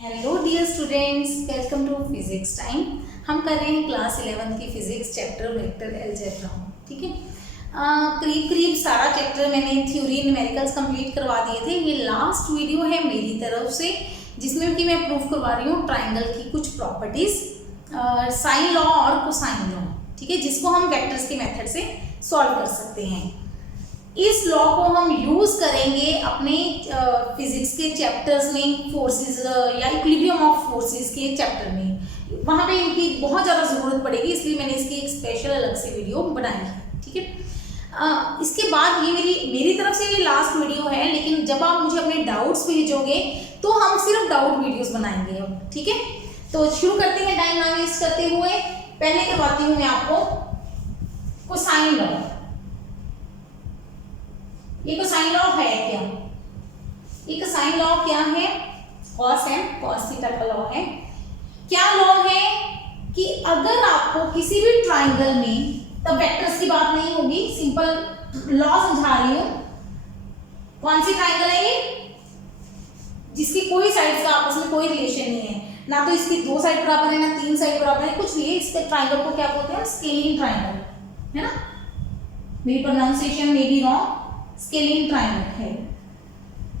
Hello dear students, welcome to physics time. हम कर रहे हैं क्लास 11 की फिजिक्स चैप्टर वेक्टर अलजेब्रा। ठीक है, करीब सारा चैप्टर मैंने थ्योरी न्यूमेरिकल्स कंप्लीट करवा दिए थे। ये लास्ट वीडियो है मेरी तरफ से जिसमें कि मैं प्रूफ करवा रही हूँ ट्राइंगल की कुछ प्रॉपर्टीज, साइन लॉ और कोसाइन लॉ। ठीक है, जिसको हम वेक्टर्स के मेथड से सॉल्व कर सकते हैं। इस लॉ को हम यूज करेंगे अपने फिजिक्स के चैप्टर्स में, फोर्सेस या इक्विलिब्रियम ऑफ फोर्सेस के चैप्टर में। वहां पे इनकी बहुत ज़्यादा ज़रूरत पड़ेगी, इसलिए मैंने इसकी एक स्पेशल अलग से वीडियो बनाई है। ठीक है, इसके बाद ये मेरी तरफ से ये लास्ट वीडियो है, लेकिन जब आप मुझे अपने डाउट्स भेजोगे तो हम सिर्फ डाउट वीडियोस बनाएंगे अब। ठीक है, तो शुरू करते हैं टाइम ना वेस्ट करते हुए। पहले करवाती हूँ मैं आपको कोसाइन लॉ। ये कोसाइन लॉ है क्या? ये कोसाइन लॉ क्या है? कॉस है, कॉस थीटा का लॉ है। क्या लॉ है कि अगर आपको किसी भी ट्राइंगल में, तब वेक्टर्स की बात नहीं होगी, सिंपल लॉ समझा रही हूं। कौन सी ट्राइंगल है ये? जिसकी कोई साइड्स का आपस में कोई रिलेशन नहीं है, ना तो इसकी दो साइड बराबर है ना तीन साइड बराबर है, कुछ नहीं है। इसके ट्राइंगल को क्या बोलते हैं? स्केलिंग ट्राइंगल, है ना? मेरी प्रोनाउंसिएशन में भी रॉन्ग, स्केलिंग ट्राइंगल है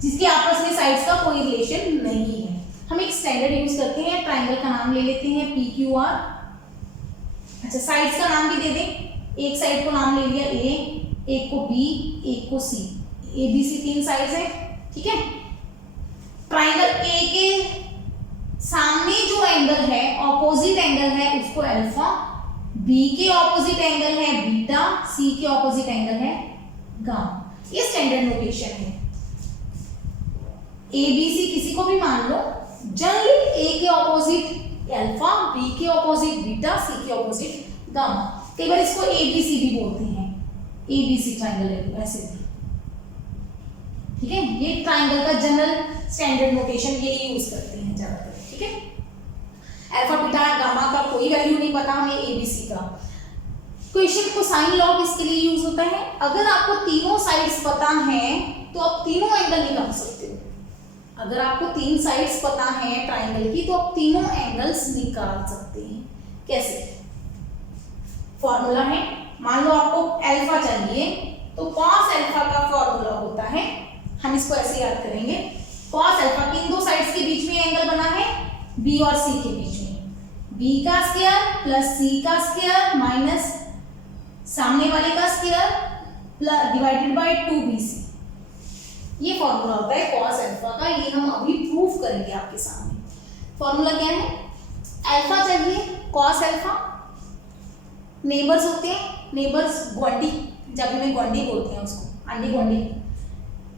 जिसके आपस में साइड्स का कोई रिलेशन नहीं है। हम एक स्टैंडर्ड यूज करते हैं, ट्राइंगल का नाम ले लेते हैं PQR। अच्छा, साइड्स का नाम भी दे दें। एक साइड को नाम ले लिया A, एक को B, एक को C। ABC तीन साइड्स है। ठीक है, ट्राइंगल A के सामने जो एंगल है, ऑपोजिट एंगल है, उसको अल्फा, B के ऑपोजिट एंगल है बीटा, C के ऑपोजिट एंगल है गामा। ये स्टैंडर्ड नोटेशन है। ABC किसी को भी मान लो, जनरली A के ऑपोजिट अल्फा, B के ऑपोजिट बीटा, C के ऑपोजिट गामा। कई बार इसको ABC भी बोलते हैं, ABC ट्राइंगल है ऐसे भी। ठीक है, ये ट्राइंगल का जनरल स्टैंडर्ड नोटेशन यही यूज करते हैं ज्यादातर। ठीक है, अल्फा बीटा गामा का कोई वैल्यू नहीं पता हमें ABC का। क्वेश्चन कोसाइन लॉ किसके लिए यूज होता है? अगर आपको तीनों साइड्स पता हैं तो आप तीनों एंगल निकाल सकते हो। अगर आपको तीन साइड्स पता हैं ट्राइंगल की तो आप तीनों एंगल्स निकाल सकते हैं। कैसे? फॉर्मूला है, मान लो आपको अल्फा चाहिए तो कॉस अल्फा का फॉर्मूला होता है, हम इसको ऐसे याद करेंगे। कॉस अल्फा, किन दो साइड्स के बीच में एंगल बना है? B और C के बीच में। B का स्क्वायर प्लस C का स्क्वायर माइनस सामने वाले का स्क्वायर डिवाइडेड बाय 2BC। ये फॉर्मूला होता है कॉस अल्फा का। ये हम अभी प्रूफ करेंगे आपके सामने। फॉर्मूला क्या है? अल्फा चाहिए, कॉस अल्फा। नेबर्स होते हैं, नेबर्स ग्वांडी, जब में ग्वांडी बोलते हैं उसको, आंटी ग्वांडी।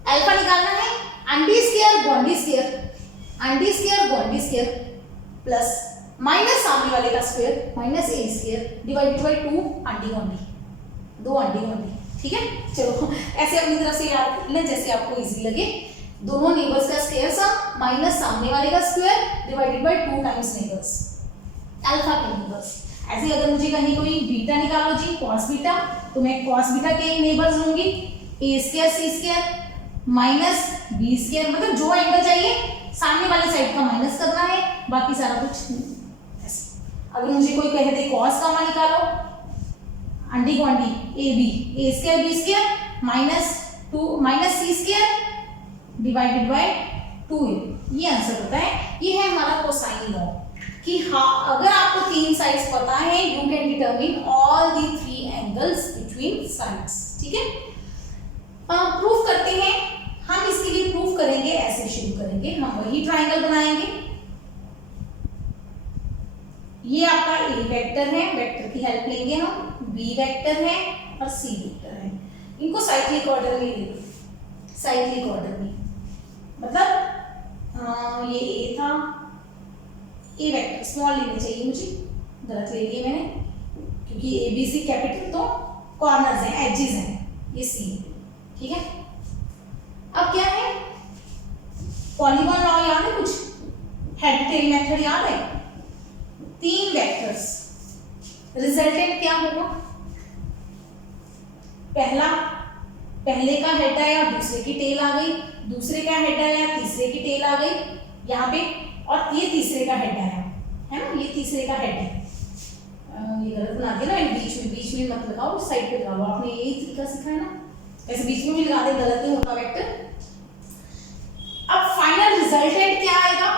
अल्फा निकालना है, आंटी स्क्वायर ग्वांडी स्क्वायर, आंटी स्क्वायर ग्वांडी स्क्वायर प्लस माइनस सामने वाले का square minus A square divided by 2 आंटी ग्वांडी, दो आंटी ग्वांडी। ठीक है, चलो ऐसे अपनी तरफ से याद कर लें जैसे आपको इजी लगे। दोनों नेबर्स का स्क्वायर सम माइनस सामने वाले का square divided by 2 times neighbours, alpha के नेबर्स। ऐसे अगर मुझे कहीं कोई बीटा निकालो जी, कॉस बीटा, तो मैं कॉस बीटा के नेबर्स लूंगी A square C square minus B square, मतलब जो एंगल चाहिए सामने वाले साइड का माइनस करना है, बाकी सारा कुछ नहीं। ऐसे अगर मुझे कोई कहे दे कॉस गामा निकालो, आंटी ग्वांडी AB, A square B square minus C square divided by 2A, ये आंसर होता है। ये है हमारा कोसाइन लॉ कि हाँ, अगर आपको तीन साइड्स पता है you can determine all the three angles between sides. ठीक है, प्रूफ करते हैं। हम इसके लिए प्रूफ करेंगे, ऐसे शुरू करेंगे, हम वही ट्राइंगल बनाएंगे। ये आपका A वेक्टर है, वेक्टर की हेल्प लेंगे हम। B वेक्टर है और C वेक्टर है। इनको साइक्लिक ऑर्डर में ले लो, साइक्लिक ऑर्डर में, मतलब ये A था, A वेक्टर स्मॉल लेना चाहिए मुझे, गलत ले लिए मैंने, क्योंकि ABC कैपिटल तो कॉर्नर्स हैं, एजेस हैं, ये C। ठीक है, अब क्या है? पॉलीगॉन लॉ याद है? कुछ हेड टेल मेथड याद है? तीन वेक्टर्स, रिजल्टेंट क्या होगा? पहले का हेड आया, दूसरे की टेल आ गई, दूसरे का हेड आया, तीसरे की टेल आ गई। यहाँ पे, और ये तीसरे का हेड आया है ना, ये तीसरे का हेड है। ये गलत बना दिया ना, बीच में मत लगाओ, उस साइड पे लगाओ। आपने यही तरीका सीखा है ना, ऐसे बीच में भी लगा दे, गलत नहीं होता वेक्टर। अब फाइनल रिजल्टेंट क्या आएगा,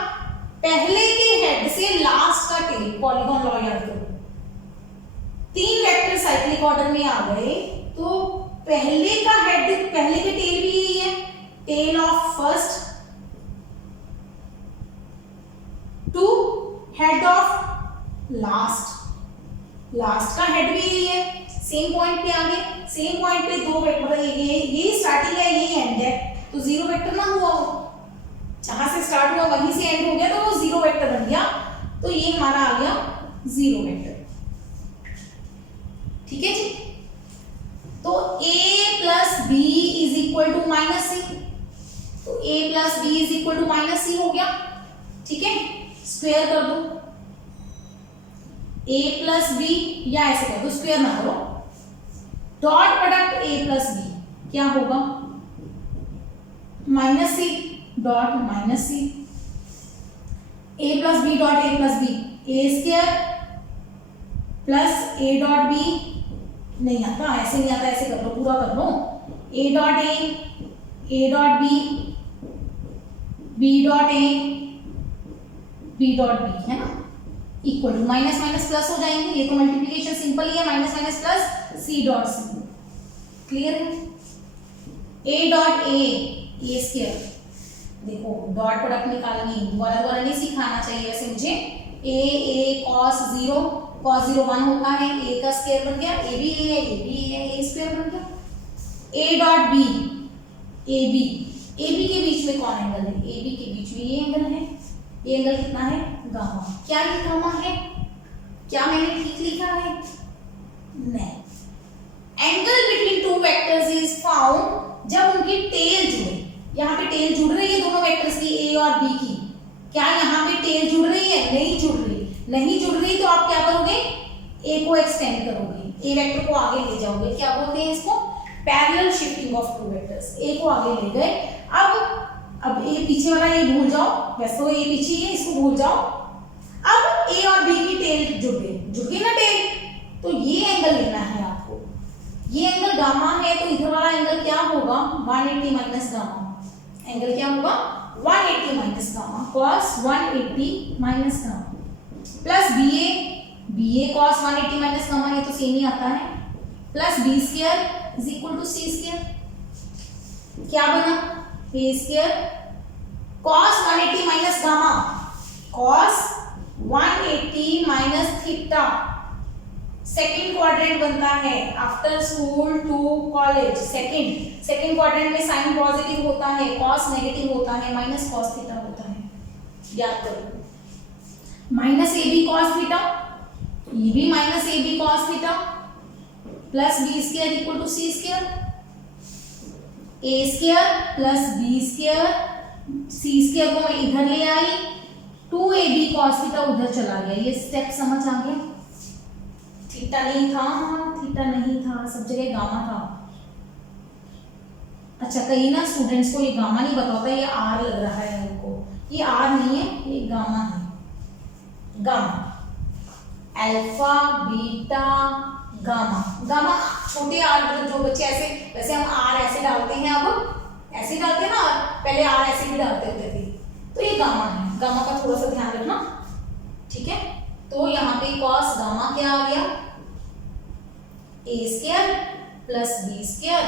पहले के हेड से लास्ट का टेल, पॉलीगॉन लॉ याद करो। 3 वेक्टर साइक्लिक ऑर्डर में आ गए तो पहले का हेड, पहले के टेल भी यही है, tail of first to head of last, last का हेड भी यही है, सेम पॉइंट पे आ गए, सेम पॉइंट पे 2 वेक्टर, यही स्टार्टिंग है, यही एंड है, तो 0 वेक्टर ना हुआ, जहां से स्टार्ट हुआ वहीं से एंड हो गया, तो वो 0 वेक्टर बन गया, तो ये हमारा आ गया 0 वेक्टर। ठीक है जी, तो a plus B is equal to minus C, तो a plus B is equal to minus C हो गया। ठीक है, स्क्वायर कर दो, a प्लस बी, या ऐसे कर दो, स्क्वायर ना करो, dot product a plus B क्या होगा, minus C dot minus C, a plus B dot a plus B, A square plus a dot बी, नहीं आता, ऐसे नहीं आता, ऐसे कर लो, पूरा कर लो, a dot a dot b dot a, b dot b, है ना, equal to, minus minus plus हो जाएंगे, ये तो मल्टीप्लिकेशन सिंपल ही है, minus minus plus, c dot c, clear है। a डॉट a स्क्वायर, देखो डॉट प्रोडक्ट निकालनी, दोबारा नहीं सिखाना चाहिए वैसे मुझे, a cos 0, cos 0 1 होता है, a का स्क्वायर बन गया, a भी a है, a भी a है, a स्क्वायर बन गया। a डॉट b, ab के बीच में कौन एंगल है, ab के बीच में ये एंगल है, ये एंगल कितना है, गामा। क्या ये गामा है, क्या मैंने ठीक लिखा है, नहीं। Angle between 2 vectors is found जब उनकी टेल जुड़े, यहाँ पे टेल जुड़ रही है दोनों वेक्टर्स की, a और b की, क्या यहाँ पे टेल जुड़ रही है, नहीं जुड़ रही, नहीं जुड़ रही, तो आप क्या करोगे, a को एक्सटेंड करोगे, a वेक्टर को आगे ले जाओगे, क्या बोलते हैं इसको, parallel shifting of 2 vectors, a को आगे ले गए, अब a पीछे वाला ये भूल जाओ, वैसे तो a पीछे है, इसको भूल जाओ, अब a और b की टेल जुड़ गई ना टेल, तो ये एंगल लेना है आपको, ये एंगल गामा है, तो इधर वाला एंगल क्या होगा, 180 माइनस गामा, एंगल क्या होगा, 180 minus gamma, cos 180 minus gamma, plus ba cos 180 minus gamma, ये तो सेम ही आता है, plus b square is equal to c square, क्या बना, a square cos 180 minus gamma, cos 180 minus theta, second quadrant बनता है after school to college, second quadrant में साइन पॉजिटिव होता है, कॉस नेगेटिव होता है, माइनस कॉस थीटा होता है, याद करो, minus A B cos theta, ये भी minus A B cos theta, plus B square equal to C square, A square plus B square, C square को मैं इधर ले आई, 2ab cos थीटा उधर चला गया, ये स्टेप समझ आ गया, थीटा नहीं था, थीटा नहीं था, सब जगह गामा था। अच्छा, कहीं ना स्टूडेंट्स को ये गामा नहीं पता होता, ये आर लग रहा है उनको, ये आर नहीं है, ये गामा है, gamma, alpha beta gamma, gamma छोटे आर, मतलब जो बच्चे ऐसे, वैसे हम आर ऐसे डालते हैं, अब ऐसे डालते हैं ना, पहले आर ऐसे भी डालते होते थे, तो ये गामा है, गामा का थोड़ा सा ध्यान रखना, ठीक है। तो यहाँ पे cos गामा क्या आ गया, a square plus b square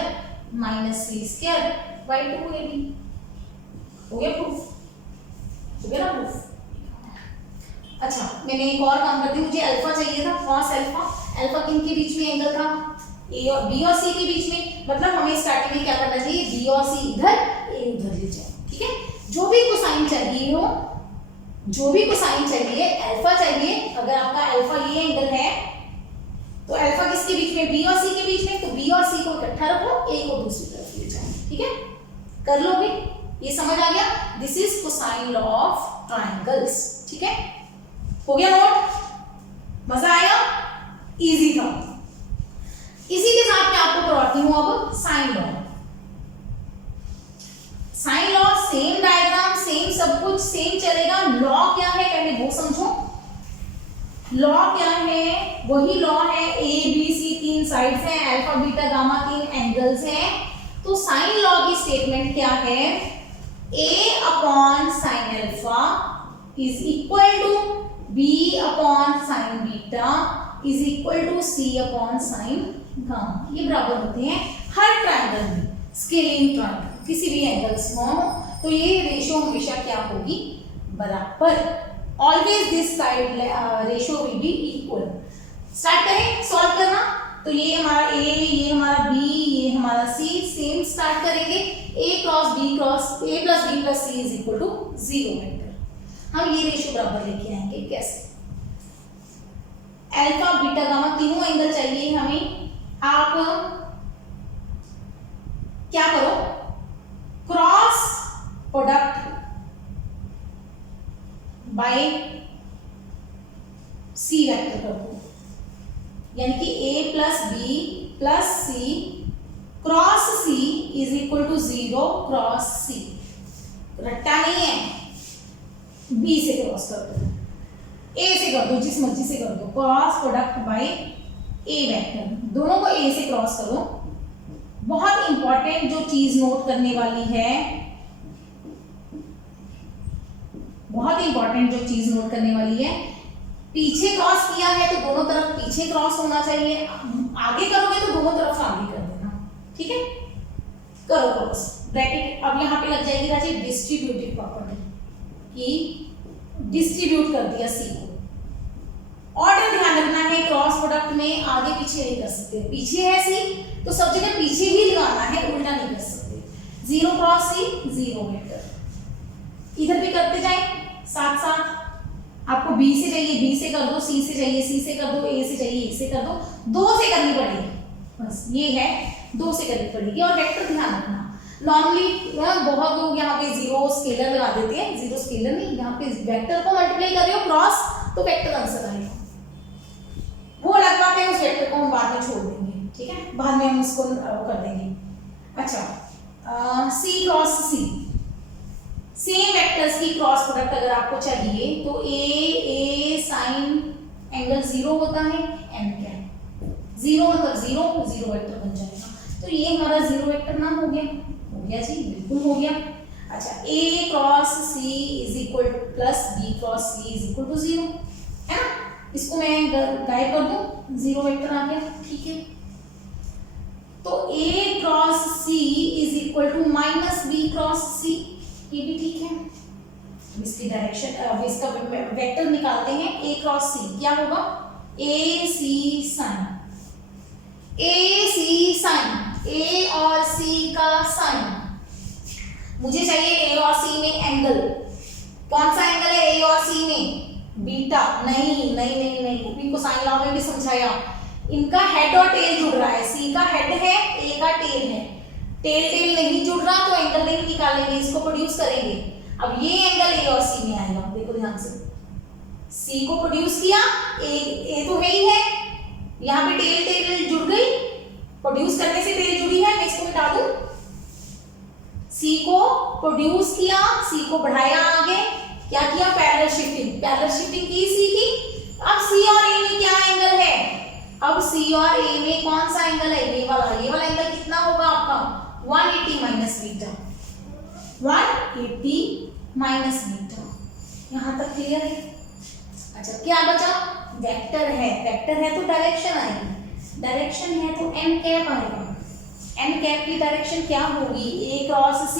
minus c square by 2ab, हो गया प्रूफ, हो गया ना प्रूफ। अच्छा, मैंने एक और काम करती हूँ, मुझे अल्फा चाहिए था, cos अल्फा, अल्फा किन के बीच में एंगल था, a और b और c के बीच में, मतलब हमें स्टार्टिंग में क्या करना चाहिए, b और c इधर, a उधर ले जाए, ठीक है। जो भी कोसाइन चाहिए हो, जो भी कोसाइन चाहिए, अल्फा चाहिए, अगर आपका अल्फा ये एंगल है, तो अल्फा किसके बीच में, b और c के बीच में, तो b और c को इकट्ठा रखो, a को दूसरी तरफ ले जाओ, ठीक है, कर लोगे, ये समझ आ गया, this is cosine law of triangles, ठीक है, हो गया नोट, मजा आया, इजी था। इसी के साथ मैं आपको करवाती हूं अब sine law, sine law, same diagram, same सब कुछ, सेम चल लॉ क्या है, वही लॉ है, ए बी सी तीन साइड्स हैं, अल्फा बीटा गामा तीन एंगल्स हैं। तो साइन लॉ की स्टेटमेंट क्या है, a upon sine alpha is equal to b upon sine beta is equal to c upon sine gamma. ये बराबर होते हैं हर ट्रायंगल में, स्केलिंग ट्रायंगल किसी भी एंगल्स हो, तो ये रेशियो हमेशा क्या होगी, बराबर। Always this side ratio will be equal. Start करें सॉल्व करना। तो ये हमारा a, ये हमारा b, ये हमारा c, सेम स्टार्ट करेंगे। a cross b cross a plus b plus c is equal to 0 vector. हम ये रेशियो बराबर लेके आएंगे कैसे, अल्फा बीटा गामा तीनों एंगल चाहिए हमें। आप क्या करो, cross product by C vector कर दो, यानी कि a plus B plus C cross c is equal to 0 cross c। रट्टा नहीं है, b से क्रॉस कर दो, a से कर दो, जिस मर्जी से कर दो, cross product by a vector, दोनों को a से क्रॉस करो। बहुत इंपॉर्टेंट जो चीज नोट करने वाली है, बहुत इंपॉर्टेंट जो चीज नोट करने वाली है, पीछे क्रॉस किया है तो दोनों तरफ पीछे क्रॉस होना चाहिए, आगे करोगे तो दोनों तरफ आगे कर देना, ठीक है। करो क्रॉस ब्रैकेट। अब यहाँ पे लग जाएगी राजी डिस्ट्रीब्यूटिव प्रॉपर्टी कि डिस्ट्रीब्यूट कर दिया सी को। ऑर्डर ध्यान रखना है, क्रॉस प्रोडक्ट में आगे पीछे नहीं कर सकते, पीछे है सी तो सब जगह पीछे ही लगाना है, उल्टा नहीं कर सकते। 0 क्रॉस सी 0 वेक्टर। इधर भी करते जाए साथ साथ, आपको b से चाहिए b से कर दो, c से चाहिए c से कर दो, a से चाहिए a से कर दो, 2 से करनी पड़ेगी, बस ये है 2 से करनी पड़ेगी। और वेक्टर ध्यान रखना, नॉर्मली बहुत लोग यहाँ पे 0 स्केलर लगा देते हैं, 0 स्केलर नहीं, यहाँ पे वेक्टर को मल्टीप्लाई कर रहे हो क्रॉस तो वेक्टर आंसर आएगा, वो अलग बात है, उस वेक्टर को हम बाद में छोड़ देंगे, ठीक है, बाद में हम इसको कर देंगे। अच्छा c cross c, same vectors की क्रॉस प्रोडक्ट अगर आपको चाहिए तो a साइन एंगल 0 होता है, n क्या 0 मतलब 0 वेक्टर बन जाएगा। तो ये हमारा 0 वेक्टर नाम हो गया जी, बिल्कुल हो गया। अच्छा a cross c is equal to plus b cross c is equal to 0 है ना, इसको मैं गायब कर दूं, 0 वेक्टर आ गया, ठीक है। तो a cross c is equal to minus b cross c, ये भी ठीक है। इसकी डायरेक्शन, अब इसका वेक्टर निकालते हैं, a क्रॉस c क्या होगा, a c साइन, a और c का साइन। मुझे चाहिए a और c में एंगल, कौन सा एंगल है a और c में, बीटा। नहीं, को साइन लॉ में भी समझाया, इनका हेड और टेल जुड़ रहा है, c का हेड है a का टेल है, टेल नहीं जुड़ रहा तो एंगल नहीं निकालेंगे, इसको प्रोड्यूस करेंगे। अब ये एंगल a और c में आएगा, देखो ध्यान से, c को प्रोड्यूस किया, a तो है ही है, यहाँ पे टेल जुड़ गई, प्रोड्यूस करने से टेल जुड़ी है, मैं इसको मिटा दूं, c को प्रोड्यूस किया, c को बढ़ाया आगे, क्या किया, पैरेलल शिफ्टिंग की c की। अब c और a में क्या एंगल है, अब c और a में कौन सा एंगल है, ये वाला एंगल कितना होगा आपका 180 माइनस बीटा, 180 माइनस बीटा। यहां तक क्लियर है। अच्छा क्या बचा, वेक्टर है तो डायरेक्शन आएगी, डायरेक्शन है तो n कैप आएगा, n कैप की डायरेक्शन क्या होगी, a क्रॉस c,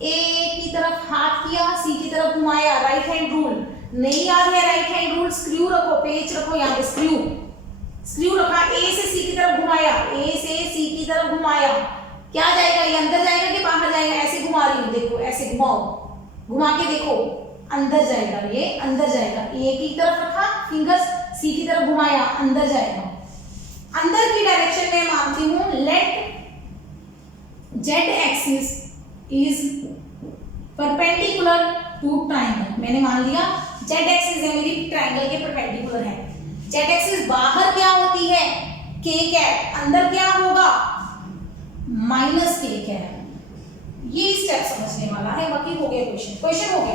a की तरफ हाथ किया, c की तरफ घुमाया, राइट हैंड रूल नहीं याद है, राइट हैंड रूल, स्क्रू रखो, पेच रखो, यहाँ पे स्क्रू रखा, a से c की तरफ घुमाया, a से c की तरफ घुमाया, क्या जाएगा, ये अंदर जाएगा कि बाहर जाएगा, ऐसे घुमा रही हूँ, देखो ऐसे घुमाओ, घुमा के देखो, अंदर जाएगा, ये अंदर जाएगा, a की तरफ रखा फिंगर्स, c की तरफ घुमाया, अंदर जाएगा। अंदर की डायरेक्शन में मानती हूँ, let z axis is perpendicular to triangle, मैंने मान लिया z एक्सिस है मेरी ट्राइंगल के परपेंडिकुलर है, z एक्सिस बाहर क्या होती है, k कैप, अंदर क्या होगा माइनस k कैप। ये स्टेप समझने वाला है, बाकी हो गया क्वेश्चन हो गया,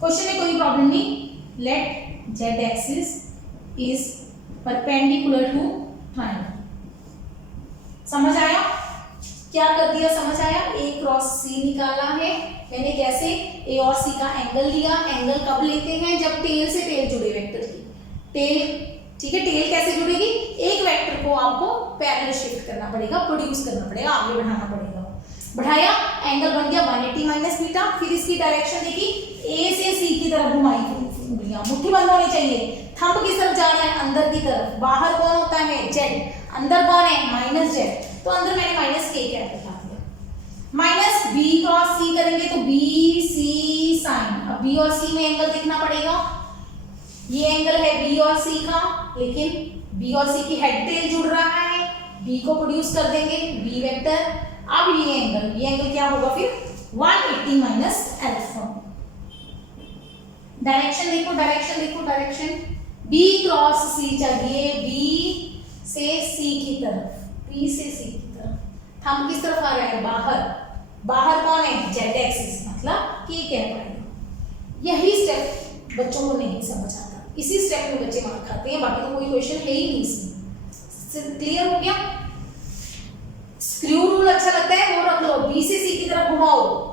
क्वेश्चन में कोई प्रॉब्लम नहीं, let Z axis is perpendicular to triangle. समझ आया? क्या कर दिया, समझ आया? ए क्रॉस सी निकाला है मैंने। कैसे? ए और सी का एंगल लिया। एंगल कब लेते हैं? जब टेल से टेल जुड़े वेक्टर की। टेल, ठीक है, टेल कैसे जुड़ेगी? एक वेक्टर को आपको पैरेलल शिफ्ट करना पड़ेगा, प्रोड्यूस करना पड़ेगा, आगे बढ़ाना पड़ेगा। बढ़ाया, एंगल बन गया 180 माइनस बीटा। फिर इसकी डायरेक्शन देखी, ए से सी की तरफ घुमाई उंगलियां, मुट्ठी बंद होनी चाहिए। थंब किस तरफ जा रहा है? अंदर की तरफ। बाहर कौन होता है? जेड। अंदर कौन है? Minus Z. तो अंदर मैंने माइनस के कैप लिखा दिया। माइनस बी क्रॉस सी करेंगे तो बी सी साइन। अब बी और सी में एंगल देखना पड़ेगा। ये एंगल है बी और सी का, लेकिन बी और सी की हेड टेल जुड़ रहा है, बी को प्रोड्यूस कर देंगे बी वेक्टर। अब ये एंगल क्या होगा फिर? 180 माइनस अल्फा। डायरेक्शन देखो, डायरेक्शन बी क्रॉस सी चाहिए, बी से सी की तरफ, बी से सी की तरफ। थंब किस तरफ आ रहा है? बाहर। बाहर कौन है? जेड एक्सिस, मतलब के कैप आएगा। यही स्टेप बच्चों को नहीं समझ आता, इसी स्टेप में बच्चे मार्क खाते हैं, बाकी तो कोई क्वेश्चन है ही नहीं इसमें। क्लियर हो गया? स्क्रू रूल अच्छा लगता है वो रख लो, बी से सी की तरफ घुमाओ।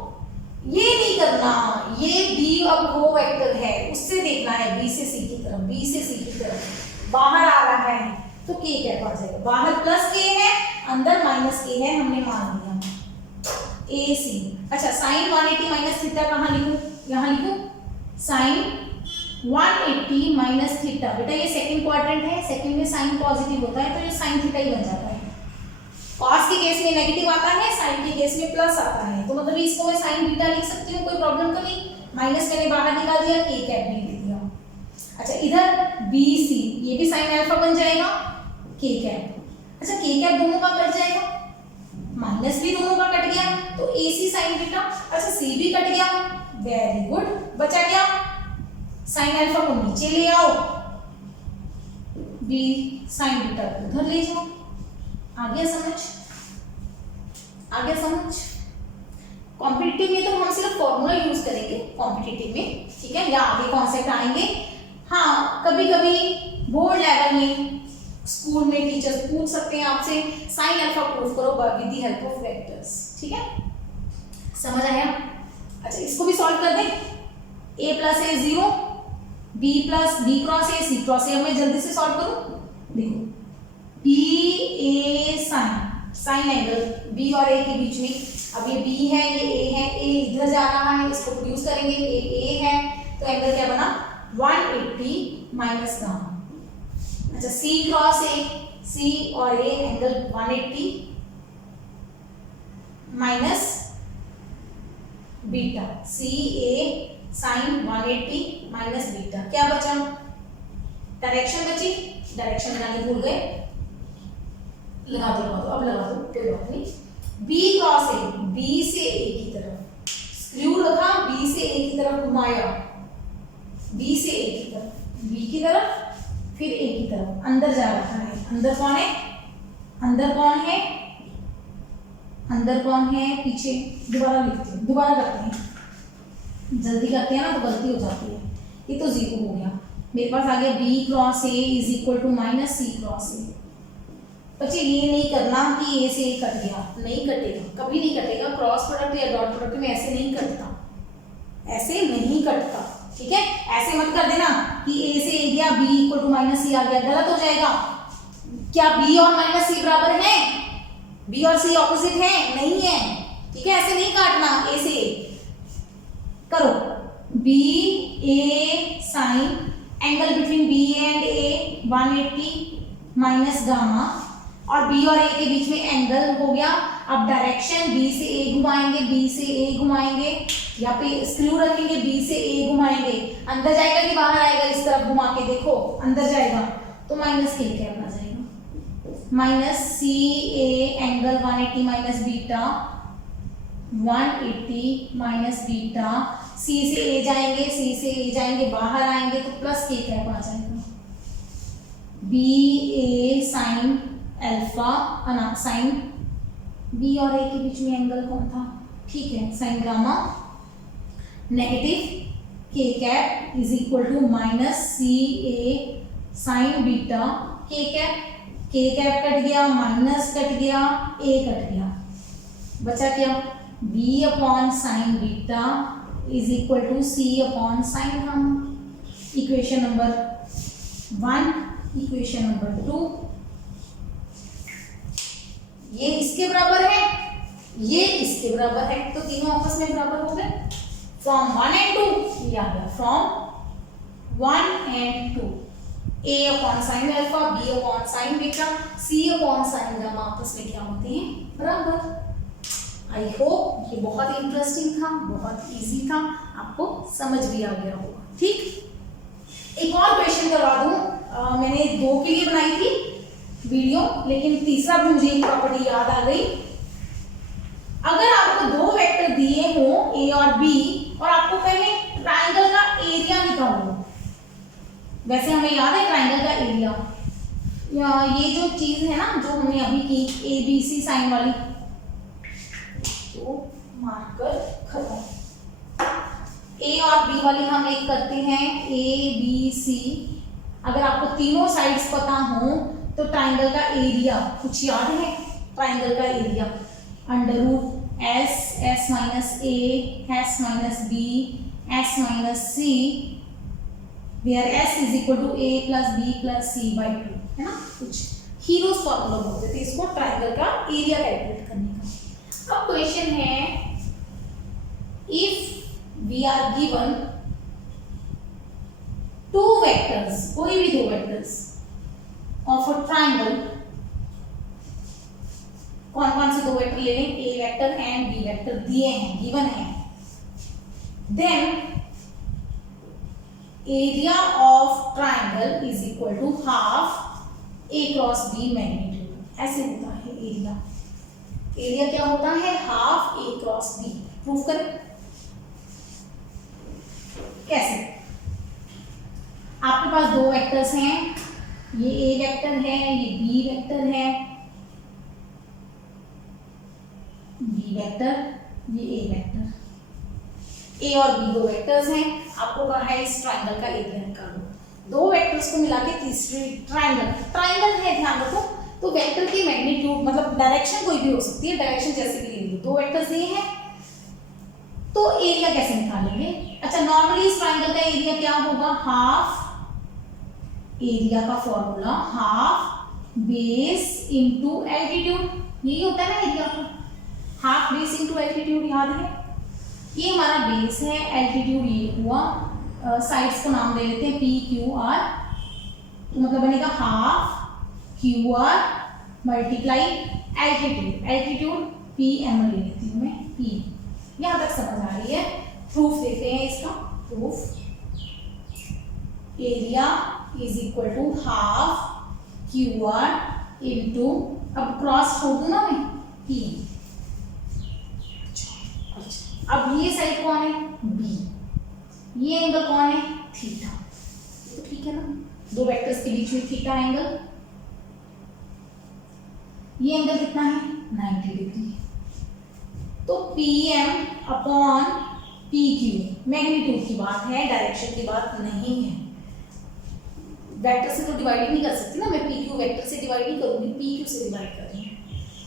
ये नहीं करना, ये बी अब वो वेक्टर है, उससे देखना है बी से सी की तरफ, बी से सी की तरफ। बाहर आ रहा है तो के कैप आ जाएगा। बाहर प्लस के है, अंदर माइनस के है, हमने मान लिया। ए सी। अच्छा, साइन 180 माइनस थीटा कहाँ लिखूं? यहाँ लिखूं साइन 180 माइनस थीटा। बेटा ये सेकंड क्वाड्रेंट है, सेकंड में साइन पॉजिटिव होता है तो ये साइन थीटा ही बन जाता है। कॉस के केस में नेगेटिव आता है, साइन के केस में प्लस आता है, तो मतलब इसको मैं साइन बीटा लिख सकती हूँ, कोई प्रॉब्लम तो नहीं। माइनस मैंने बाहर निकाल दिया, के कैप भी दे दिया। अच्छा, इधर बी सी, ये भी साइन अल्फा बन जाएगा, के कैप। अच्छा, के कैप दोनों का कट जाएगा, माइनस भी दोनों का कट गया, तो ए सी साइन बीटा। अच्छा, सी भी कट गया, वेरी गुड। बचा क्या? साइन अल्फा को नीचे ले आओ, बी साइन बीटा को उधर ले जाओ। आ गया समझ? आ गया समझ? कॉम्पिटिटिव में तो हम सिर्फ फॉर्मूला यूज करेंगे कॉम्पिटिटिव में, ठीक है, या आगे कॉन्सेप्ट आएंगे। हाँ, कभी कभी बोर्ड लेवल में स्कूल में टीचर्स पूछ सकते हैं आपसे साइन अल्फा प्रूफ करो with the help of vectors, ठीक है? समझ आया? अच्छा, इसको भी सॉल्व कर दें। a plus A 0, b plus B cross A C cross A. मैं जल्दी से सॉल्व करूं, देखो B A sine angle B और ए के बीच में। अब ये बी है, ये ए है, ए इधर जा रहा है, इसको प्रोड्यूस करेंगे, ए है, तो एंगल क्या बना? 180 माइनस गामा। अच्छा, सी क्रॉस ए, सी और A angle 180 minus beta, C A sine 180 minus beta. क्या बचा? डायरेक्शन बची, डायरेक्शन बनाने भूल गए, लगा दो, अब लगा दो, कोई बात नहीं। बी क्रॉस ए, बी से ए की तरफ स्क्रू रखा, बी से ए की तरफ घुमाया, बी से ए की तरफ, बी की तरफ, फिर ए की तरफ, अंदर जा रहा है। अंदर कौन है? अंदर कौन है? अंदर कौन है? पीछे। दोबारा लिखते हैं, दोबारा करते हैं, जल्दी करते हैं ना तो गलती हो जाती है। ये तो 0 हो गया, मेरे पास आ गया B cross A is equal to minus C cross A. बच्चे ये नहीं करना कि ए से ए कट गया, नहीं कटेगा, कभी नहीं कटेगा। क्रॉस प्रोडक्ट या डॉट प्रोडक्ट में ऐसे नहीं कटता, ऐसे नहीं कटता, ठीक है? ऐसे मत कर देना कि ए से ए गया, बी इक्वल टू माइनस सी आ गया, गलत हो जाएगा। क्या बी और माइनस सी बराबर है? बी और सी ऑपोजिट है? नहीं है, ठीक है? ऐसे नहीं काटना, ए से करो। B A sine angle between B and A 180 minus gamma, और बी और ए के बीच में एंगल हो गया। अब डायरेक्शन बी से ए घुमाएंगे, बी से ए घुमाएंगे, या पे स्क्रू रखेंगे, बी से ए घुमाएंगे। अंदर जाएगा कि बाहर आएगा? इस तरफ घुमा के देखो, अंदर जाएगा, तो माइनस के क्या आ जाएगा? Minus C A angle 180 minus beta, 180 minus beta. C से ए जाएंगे, सी से ए जाएंगे, बाहर आएंगे तो प्लस के कैप आ जाएगा। B A sine alpha, sine B और ए के बीच में एंगल कौन था? ठीक है, sine gamma negative K cap is equal to minus C A sine beta K cap. K cap cut गया, माइनस कट गया, ए कट गया, बचा क्या B upon sine beta is equal to C upon sine gamma. Equation number 1, equation number 2, ये इसके बराबर है, ये इसके बराबर है, तो तीनों आपस में बराबर हो गए। फ्रॉम 1 and 2 ये आ गया, from 1 and 2 a upon sine alpha, b upon sine beta, c upon sine gamma आपस में क्या होते हैं बराबर। आई होप ये बहुत इंटरेस्टिंग था, बहुत इजी था, आपको समझ भी आ गया होगा। ठीक, एक और क्वेश्चन करवा दूं, मैंने 2 के लिए बनाई थी वीडियो, लेकिन तीसरा भी मुझे एक प्रॉपर्टी याद आ गई। अगर आपको 2 वेक्टर दिए हो a और b और आपको कहें ट्राइंगल का एरिया निकालो, वैसे हमें याद है ट्राइंगल का एरिया, ये जो चीज है ना जो हमने अभी की ए बी सी साइन वाली, तो मार्कर खत्म। ए और बी वाली हम एक करते हैं ए बी सी। अगर आपको तीनों साइड्स पता हो तो ट्राइंगल का एरिया कुछ याद है? ट्राइंगल का area under root S minus A S minus B S minus C, where S is equal to A plus B plus C by 2, है ना। कुछ हीरोज फॉर्मूला बोलते थे इसको ट्राइंगल का एरिया कैलकुलेट करने का। अब क्वेश्चन है, if we are given 2 vectors, कोई भी 2 वेक्टर्स ऑफ अ ट्राइंगल, कौन कौन से 2 वेक्टर ले लें, A vector and B vector दिए हैं, गिवन है, then area of triangle is equal to half A cross B magnitude. ऐसे होता है एरिया, एरिया क्या होता है half A cross B. Proof करें कैसे? आपके पास 2 वेक्टर्स हैं, ये ए वेक्टर है, ये बी वेक्टर है, बी वेक्टर, ये ए वेक्टर, ए और बी 2 वेक्टर्स हैं। आपको कहा है इस ट्राइंगल का एरिया निकालो। 2 वेक्टर्स को मिला के तीसरी ट्राइंगल है, ध्यान रखो। तो वेक्टर की मैग्नीट्यूड मतलब डायरेक्शन कोई भी हो सकती है, डायरेक्शन जैसे भी ले लो। 2 वेक्टर्स दिए हैं तो एरिया कैसे निकालेंगे? अच्छा, नॉर्मली इस ट्राइंगल का एरिया क्या होगा, हाफ एरिया का formula half base into altitude, यही होता है ना एरिया का, हाफ बेस इनटू एल्टीट्यूड, याद है। ये हमारा बेस है, एल्टीट्यूड ये हुआ, साइड्स को नाम दे लेते हैं पी क्यू आर, तो मतलब बनेगा half Q R multiply altitude, altitude P M ले लेती हूँ मैं, पी। यहाँ तक समझ आ रही है? प्रूफ देते हैं इसका। Proof, area is equal to half Q R into, अब क्रॉस छोड़ दूँ ना मैं, पी। अब ये साइड कौन है, बी, ये एंगल कौन है, थीटा, तो ठीक है ना। 2 वेक्टर्स के बीच में थीटा एंगल, ये एंगल कितना है 90 डिग्री। तो P M upon P Q magnitude की बात है, डायरेक्शन की बात नहीं है। वेक्टर से तो डिवाइड नहीं कर सकती ना मैं, पी क्यू वेक्टर से डिवाइड नहीं करूंगी, पी क्यू से डिवाइड कर रही हूँ।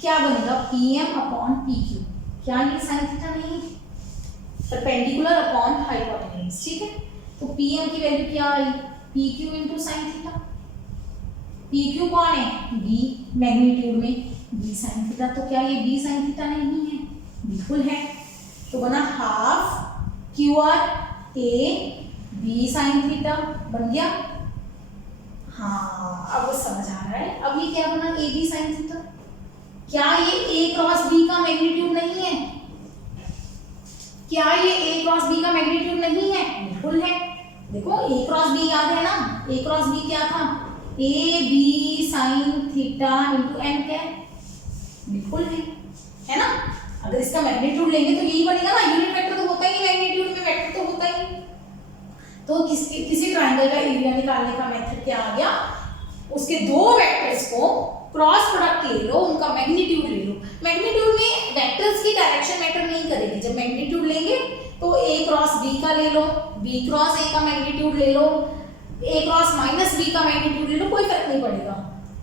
क्या बनेगा, P M upon P Q, क्या ये साइन थीटा नहीं है, परपेंडिकुलर अपॉन हाइपोटेन्यूज, ठीक है। तो पी एम की वैल्यू क्या आई, P Q into sine theta. P Q कौन है, बी, मैग्नीट्यूड में बी साइन थीटा, तो क्या ये बी साइन थीटा नहीं है, बिल्कुल है। तो बना half Q R A B sine theta, बन गया। हाँ, अब वो समझ आ रहा है। अब ये क्या बना, ए बी साइन थीटा। क्या ये ए क्रॉस बी का मैग्नीट्यूड नहीं है, क्या ये ए क्रॉस बी का मैग्नीट्यूड नहीं है, बिल्कुल है। देखो ए क्रॉस बी याद है ना, ए क्रॉस बी क्या था, A B sine theta into N क्या, बिल्कुल है ना। अगर इसका मैग्नीट्यूड लेंगे तो यही बनेगा ना, यूनिट वेक्टर तो होता ही नहीं, मैग्नीट्यूड में वेक्टर तो होता ही नहीं। तो किसी ट्राइंगल का एरिया निकालने का मेथड क्या आ गया, उसके 2 वेक्टर्स को क्रॉस प्रोडक्ट ले लो, उनका मैग्नीट्यूड ले लो। मैग्नीट्यूड में वेक्टर्स की डायरेक्शन मैटर नहीं करेगी, जब मैग्नीट्यूड लेंगे तो a क्रॉस b का ले लो, b क्रॉस a का मैग्नीट्यूड ले लो, a क्रॉस माइनस b का मैग्नीट्यूड ले लो, कोई फर्क नहीं पड़ेगा,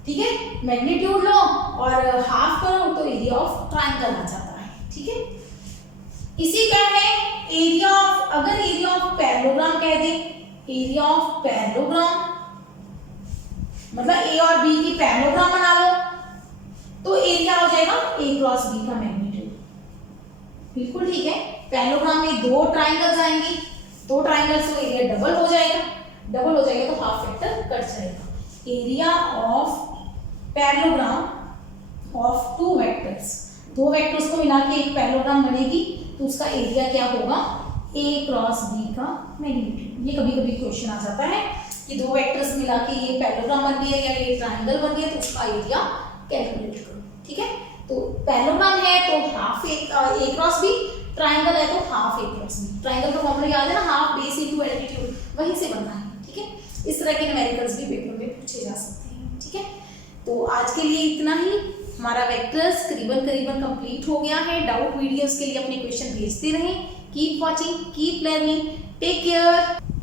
ठीक है। मैग्नीट्यूड लो और हाफ करो तो एरिया ऑफ ट्रायंगल आ जाता है, ठीक है। इसी का है एरिया ऑफ, अगर एरिया ऑफ पैरेललोग्राम कह दे, एरिया ऑफ पैरेललोग्राम मतलब a और b की पैरेललोग्राम बना लो, तो एरिया हो जाएगा a क्रॉस b का मैग्नीट्यूड, बिल्कुल ठीक है। पैरेललोग्राम में दो ट्रायंगल्स आएंगे, दो ट्रायंगल्स तो एरिया डबल हो जाएगा, डबल हो जाएगा तो हाफ फैक्टर कट जाएगा। Area of parallelogram of two vectors, दो वेक्टर्स को मिला के एक पैरेललोग्राम बनेगी, तो उसका एरिया क्या होगा, a क्रॉस b का मैग्नीट्यूड। ये कभी कभी क्वेश्चन आ जाता है कि दो वेक्टर्स मिला के ये पैरेललोग्राम बन गया या ये ट्रायंगल बन गया, तो उसका एरिया कैलकुलेट करो, ठीक है। तो पैरेललोग्राम है तो half a cross b, triangle है तो half a cross b। Triangle का फॉर्मूला याद है ना, हाफ बेस इनटू एल्टीट्यूड, वहीं से बनना है, ठीक है। इस तरह के न्यूमेरिकल्स भी पेपर में पूछे जा सकते हैं, ठीक है। तो आज के लिए इतना ही, हमारा वेक्टर्स करीबन कंप्लीट हो गया है। डाउट वीडियोस के लिए अपने क्वेश्चन भेजते रहें। Keep watching, keep learning, take care.